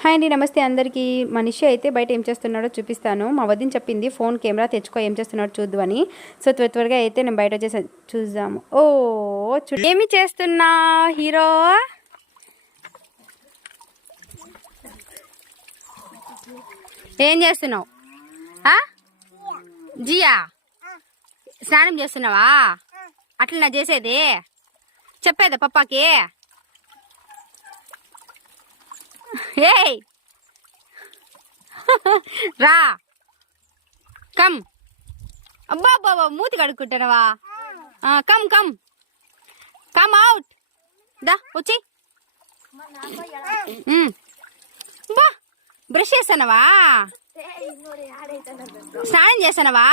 Hi అండి, నమస్తే అందరికీ. మనిషి అయితే బయట ఏం చేస్తున్నాడో చూపిస్తాను. మా వదిన చెప్పింది ఫోన్ కెమెరా తెచ్చుకో, ఏం చేస్తున్నాడో చూద్దు అని. సో త్వరగా అయితే నేను బయట వచ్చేసి చూద్దాము. ఓ ఏమి చేస్తున్నా హీరో? ఏం చేస్తున్నావు? జియా స్నానం చేస్తున్నావా? అట్లా నా చేసేది చెప్పేదా పప్పాకి? ఏయ్ రా, కమ్. అబ్బా అబ్బా, మూతి కడుక్కుంటున్నావా? Come come come out. దా వచ్చి. బా, బ్రష్ చేసానవా? స్నానం చేసానవా?